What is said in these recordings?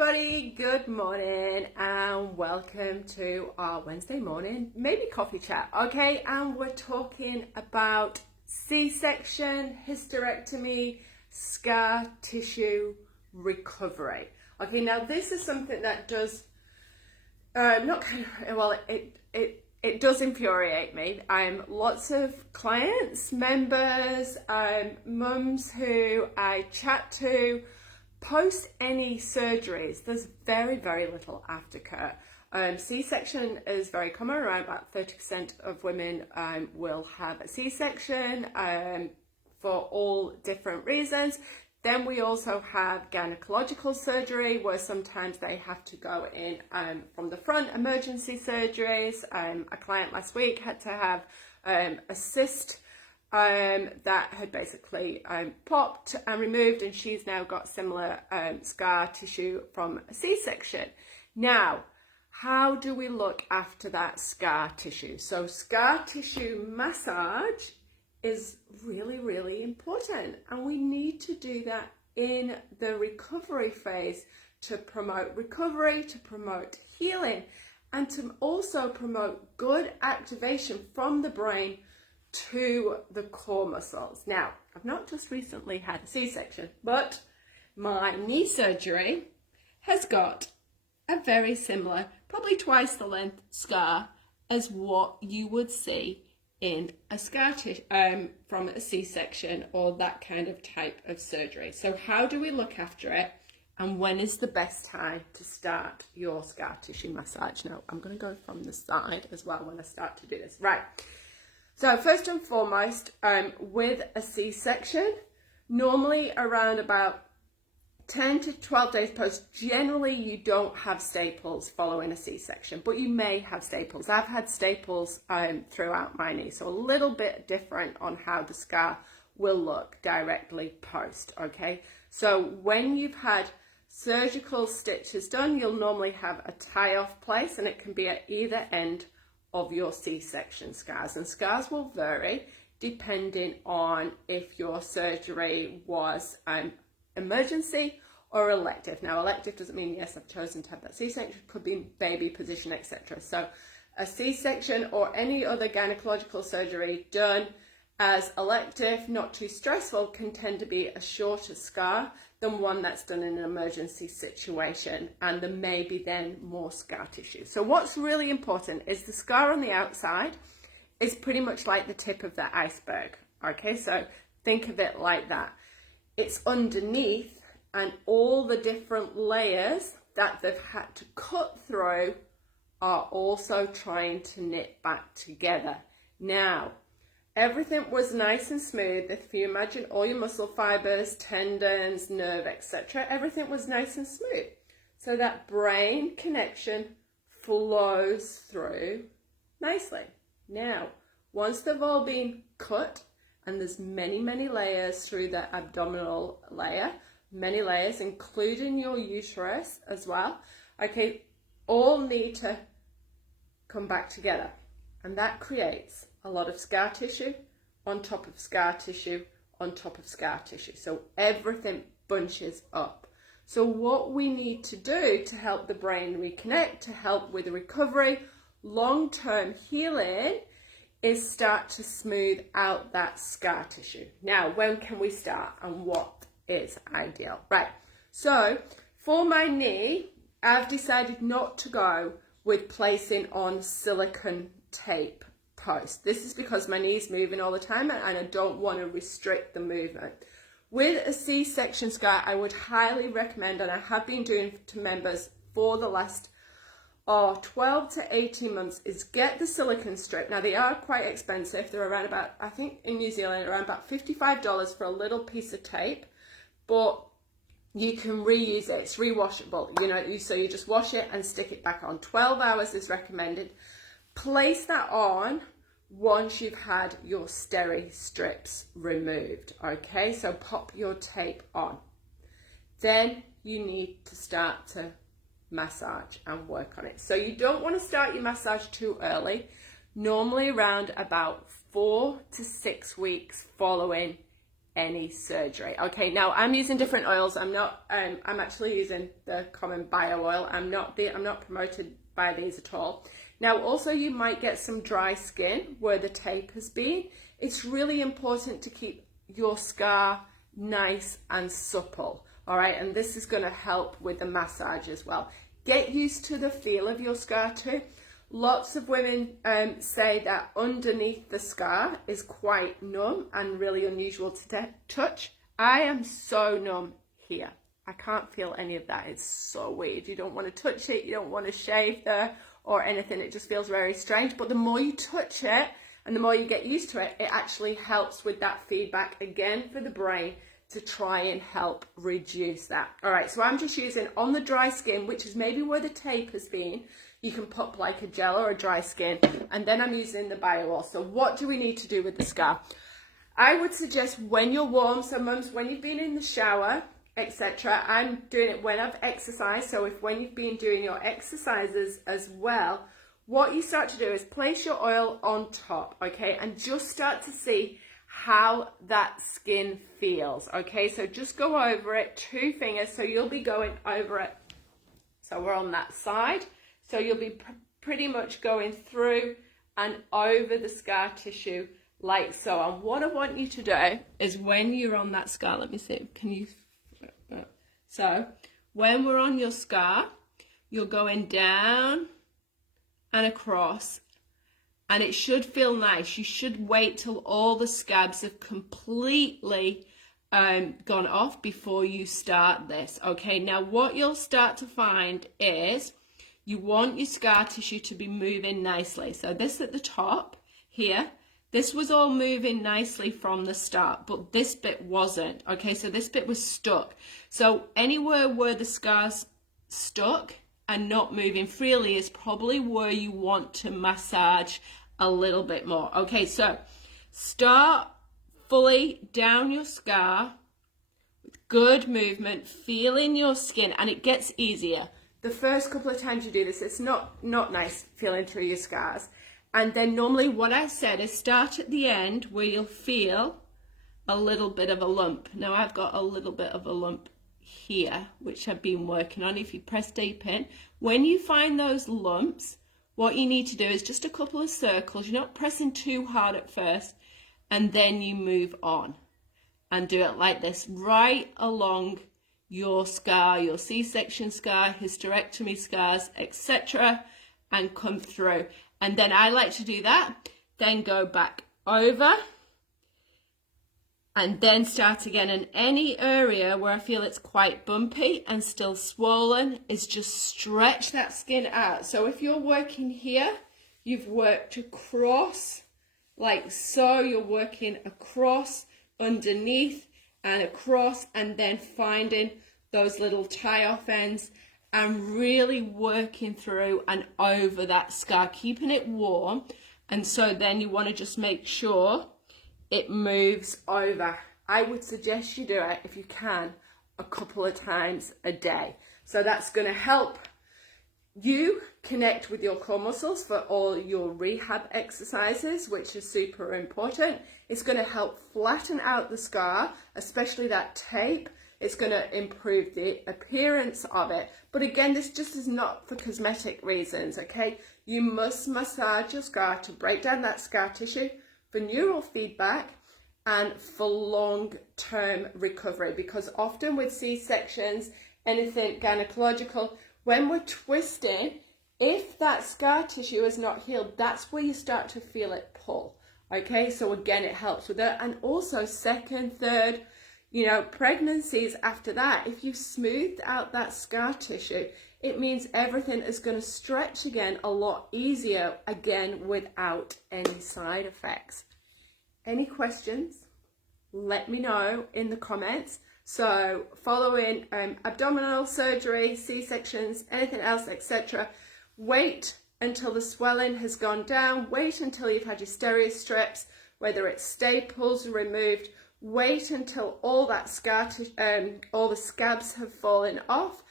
everybody, good morning and welcome to our Wednesday morning, maybe coffee chat, okay? And we're talking about C-section, hysterectomy, scar tissue recovery. Okay, now this is something that does, it does infuriate me. Lots of clients, members, mums who I chat to, post any surgeries, there's very, very little aftercare. C-section is very common. Around about 30% of women will have a C-section for all different reasons. Then we also have gynecological surgery, where sometimes they have to go in from the front, emergency surgeries. A client last week had to have a cyst that had basically popped and removed, and she's now got similar scar tissue from a C-section. Now, how do we look after that scar tissue? So scar tissue massage is really, really important, and we need to do that in the recovery phase to promote recovery, to promote healing, and to also promote good activation from the brain to the core muscles. Now, I've not just recently had a C-section, but my knee surgery has got a very similar, probably twice the length scar as what you would see in a scar tissue from a C-section or that kind of type of surgery. So how do we look after it, and when is the best time to start your scar tissue massage? Now, I'm going to go from the side as well when I start to do this. Right. So first and foremost, with a C-section, normally around about 10 to 12 days post, generally you don't have staples following a C-section, but you may have staples. I've had staples throughout my knee, so a little bit different on how the scar will look directly post, okay? So when you've had surgical stitches done, you'll normally have a tie-off place, and it can be at either end of your C-section scars, and scars will vary depending on if your surgery was emergency or elective. Now, elective doesn't mean yes, I've chosen to have that C-section, could be baby position, etc. So a C-section or any other gynecological surgery done as elective, not too stressful, can tend to be a shorter scar than one that's done in an emergency situation, and there may be then more scar tissue. So what's really important is the scar on the outside is pretty much like the tip of the iceberg, okay? So think of it like that. It's underneath, and all the different layers that they've had to cut through are also trying to knit back together. Now, everything was nice and smooth. If you imagine all your muscle fibers, tendons, nerve, etc., everything was nice and smooth. So that brain connection flows through nicely. Now, once they've all been cut, and there's many, many layers through the abdominal layer, many layers, including your uterus as well, okay, all need to come back together. And that creates a lot of scar tissue on top of scar tissue on top of scar tissue. So everything bunches up. So what we need to do to help the brain reconnect, to help with the recovery, long-term healing, is start to smooth out that scar tissue. Now, when can we start and what is ideal? Right, so for my knee, I've decided not to go with placing on silicone tape post. This is because my knee's moving all the time and I don't want to restrict the movement. With a C-section scar, I would highly recommend, and I have been doing to members for the last 12 to 18 months, is get the silicone strip. Now, they are quite expensive. They're around about, I think in New Zealand, around about $55 for a little piece of tape, but you can reuse it. It's rewashable, you know, so you just wash it and stick it back on. 12 hours is recommended. Place that on once you've had your Steri-strips removed, okay? So pop your tape on. Then you need to start to massage and work on it. So you don't want to start your massage too early. Normally around about 4 to 6 weeks following any surgery. Okay, now I'm using different oils. I'm actually using the common bio oil. I'm not promoted by these at all. Now also you might get some dry skin where the tape has been. It's really important to keep your scar nice and supple. All right, and this is going to help with the massage as well. Get used to the feel of your scar too. Lots of women say that underneath the scar is quite numb and really unusual to touch. I am so numb here. I can't feel any of that. It's so weird. You don't want to touch it. You don't want to shave there or anything. It just feels very strange. But the more you touch it and the more you get used to it, it actually helps with that feedback again for the brain to try and help reduce that. All right, so I'm just using on the dry skin, which is maybe where the tape has been. You can pop like a gel or a dry skin, and then I'm using the bio oil. So what do we need to do with the scar? I would suggest when you're warm, so mums, when you've been in the shower, etc. I'm doing it when I've exercised, so when you've been doing your exercises as well, what you start to do is place your oil on top, okay, and just start to see how that skin feels, okay? So just go over it, 2 fingers, so you'll be going over it. So we're on that side. So you'll be pretty much going through and over the scar tissue like so. And what I want you to do is when you're on that scar, let me see, can you, so when we're on your scar, you're going down and across, and it should feel nice. You should wait till all the scabs have completely gone off before you start this. Okay, now what you'll start to find is you want your scar tissue to be moving nicely. So this at the top here, this was all moving nicely from the start, but this bit wasn't. Okay, so this bit was stuck. So anywhere where the scar's stuck and not moving freely is probably where you want to massage a little bit more. Okay, so start fully down your scar with good movement, feeling your skin, and it gets easier. The first couple of times you do this, it's not nice feeling through your scars. And then normally what I said is start at the end where you'll feel a little bit of a lump. Now I've got a little bit of a lump here, which I've been working on. If you press deep in, when you find those lumps, what you need to do is just a couple of circles. You're not pressing too hard at first, and then you move on and do it like this right along your scar, your C-section scar, hysterectomy scars, etc., and come through. And then I like to do that, then go back over, and then start again. And any area where I feel it's quite bumpy and still swollen is just stretch that skin out. So if you're working here, you've worked across like so, you're working across, underneath, and across, and then finding those little tie-off ends and really working through and over that scar, keeping it warm. And so then you want to just make sure it moves over. I would suggest you do it, if you can, a couple of times a day. So that's going to help you connect with your core muscles for all your rehab exercises, which is super important. It's going to help flatten out the scar, especially that tape. It's going to improve the appearance of it. But again, this just is not for cosmetic reasons, okay? You must massage your scar to break down that scar tissue for neural feedback and for long-term recovery, because often with C-sections, anything gynecological, when we're twisting, if that scar tissue is not healed, that's where you start to feel it pull, okay? So again, it helps with that. And also second, third, pregnancies after that, if you've smoothed out that scar tissue, it means everything is going to stretch again a lot easier, again, without any side effects. Any questions? Let me know in the comments. So following abdominal surgery, C-sections, anything else, etc., wait until the swelling has gone down. Wait until you've had your Steri-strips, whether it's staples removed. Wait until all that all the scabs have fallen off.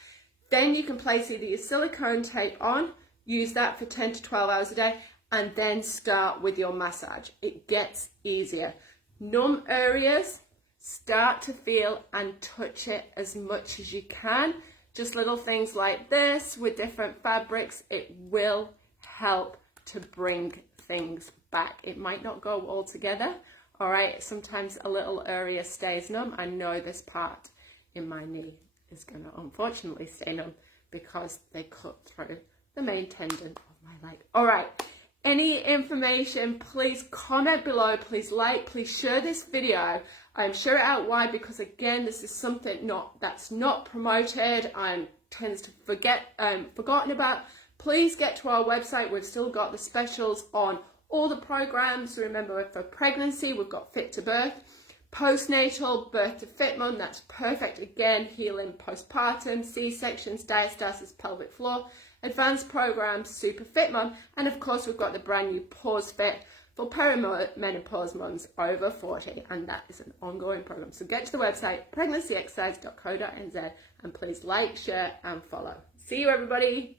Then you can place either your silicone tape on, use that for 10 to 12 hours a day, and then start with your massage. It gets easier. Numb areas, start to feel and touch it as much as you can. Just little things like this with different fabrics, it will help to bring things back. It might not go all together, all right? Sometimes a little area stays numb. I know this part in my knee is going to unfortunately stay numb because they cut through the main tendon of my leg. All right, any information, please comment below, please like, please share this video. Share it out wide, because again, this is something that's not promoted and tends to forgotten about. Please get to our website. We've still got the specials on all the programs. Remember, for pregnancy, we've got Fit to Birth. Postnatal, Birth to Fit Mum, that's perfect. Again, healing postpartum, C-sections, diastasis, pelvic floor. Advanced programs, Super Fit Mum. And of course, we've got the brand new Pause Fit for perimenopause mums over 40. And that is an ongoing program. So get to the website, pregnancyexercise.co.nz, and please like, share, and follow. See you, everybody.